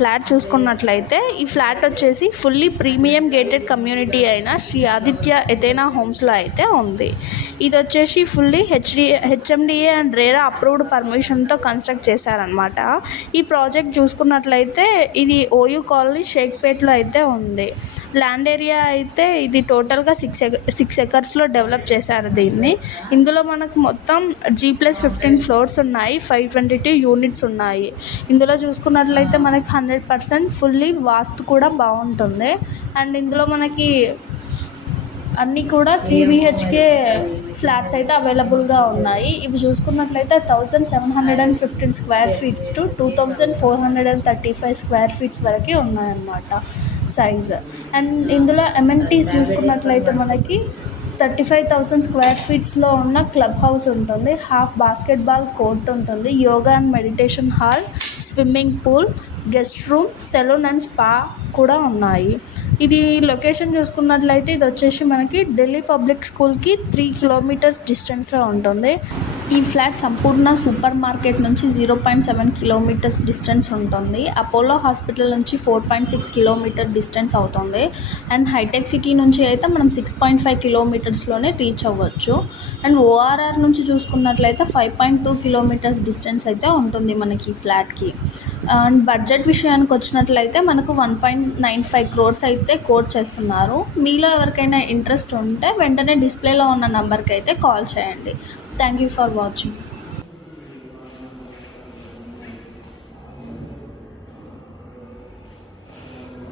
Flat చూసుకున్నట్లయితే ఈ flat వచ్చేసి ఫుల్లీ ప్రీమియం గేటెడ్ కమ్యూనిటీ అయిన శ్రీ ఆదిత్య ఎథేనా హోమ్స్లో అయితే ఉంది. ఇది వచ్చేసి fully HMDA and RERA approved పర్మిషన్తో కన్స్ట్రక్ట్ చేశారనమాట. ఈ ప్రాజెక్ట్ చూసుకున్నట్లయితే ఇది ఓయూ కాలనీ షేక్పేట్లో అయితే ఉంది. ల్యాండ్ ఏరియా అయితే ఇది టోటల్గా 6 ఎకర్స్లో డెవలప్ చేశారు దీన్ని. ఇందులో మనకు మొత్తం G+15 ఫ్లోర్స్ ఉన్నాయి, 522 యూనిట్స్ ఉన్నాయి. ఇందులో చూసుకున్నట్లయితే మనకి 100% ఫుల్లీ వాస్తు కూడా బాగుంటుంది. అండ్ ఇందులో మనకి అన్నీ కూడా 3 BHK ఫ్లాట్స్ అయితే అవైలబుల్గా ఉన్నాయి. ఇవి చూసుకున్నట్లయితే 1715 square feets to 2435 square feets వరకు ఉన్నాయన్నమాట సైజ్. అండ్ ఇందులో ఎమ్ఎన్టీస్ చూసుకున్నట్లయితే మనకి 35,000 స్క్వేర్ ఫీట్స్లో ఉన్న క్లబ్ హౌస్ ఉంటుంది, హాఫ్ బాస్కెట్బాల్ కోర్ట్ ఉంటుంది, yoga and meditation hall, swimming pool, guest room, salon and spa కూడా ఉన్నాయి. ఇది లొకేషన్ చూసుకున్నట్లయితే ఇది వచ్చేసి మనకి ఢిల్లీ పబ్లిక్ స్కూల్కి 3 కిలోమీటర్స్ డిస్టెన్స్లో ఉంటుంది. ఈ ఫ్లాట్ సంపూర్ణ సూపర్ మార్కెట్ నుంచి 0.7 కిలోమీటర్స్ డిస్టెన్స్ ఉంటుంది. అపోలో హాస్పిటల్ నుంచి 4.6 కిలోమీటర్ డిస్టెన్స్ అవుతుంది. అండ్ హైటెక్ సిటీ నుంచి అయితే మనం 6.5 కిలోమీటర్స్లోనే రీచ్ అవ్వచ్చు. అండ్ ORR నుంచి చూసుకున్నట్లయితే 5.2 కిలోమీటర్స్ డిస్టెన్స్ అయితే ఉంటుంది మనకి ఈ ఫ్లాట్కి. అండ్ బడ్జెట్ విషయానికి వచ్చినట్లయితే మనకు 1.95 crores అయితే కోట్ చేస్తున్నారు. మీలో ఎవరికైనా ఇంట్రెస్ట్ ఉంటే వెంటనే డిస్ప్లేలో ఉన్న నెంబర్కి అయితే కాల్ చేయండి. Thank you for watching.